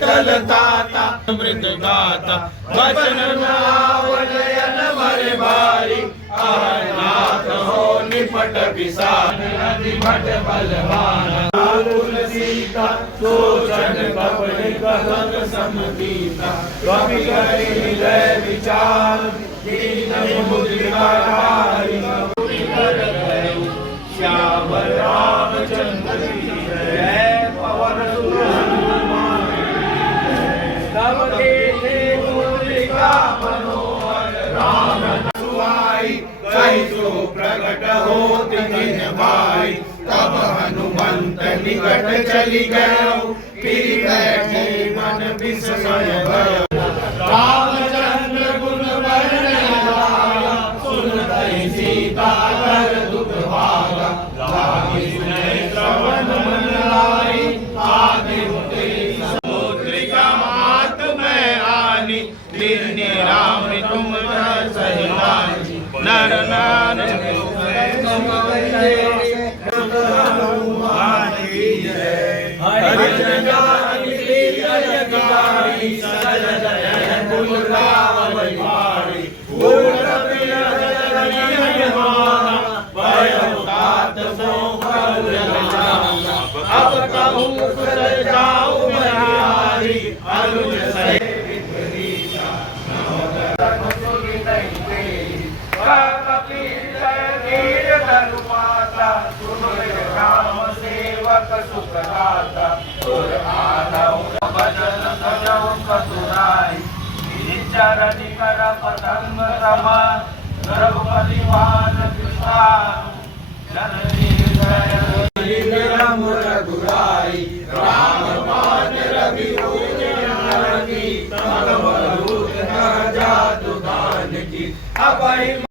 शीतल ताता अमृत गाता वचन आवलयन मरे बारी नाथ हो निपट विशाल निपट बलवान आकुल सीता सोचन कपड़े कहत समतीता कवि करि हृदय विचार दीन मुद्रिका धारी श्याम रामचंद्र जय पवन सुत हनुमान तब देखे मुद्रिका मनोहर राम सुहाई कहि सो प्रगट होति दिन भाई तब हनुमंत निकट चली गयो फिर बैठे मन विस्मय भयो रामचंद्र गुण वर्णन गाया सुनहि सीता कर दुख भागा लागी सुनहि श्रवण मन लाई आदि मुद्रिका मात में आनी दिन राम तुम सहिलानी नर नारायण हनुमान की जय हरि जानी जय गाई सजल जय कुल राम बिहारी भूल प्रिय जगदीश माना भयो तात सो फल जाना अब कहूँ सुर जाऊँ बिहारी अनुज सहित प्रीता नवरत्न सुनितहि तेहि कपि जय धनुमाता सुन राम सेवक सुखदाता सुर आनौ भजन सजौ कतुराई चरण कर पतंग समान रघुपति वान विशाल जननी हृदय राम रघुराई राम पाद रवि जानकी तब बलूत न जातु दान की अब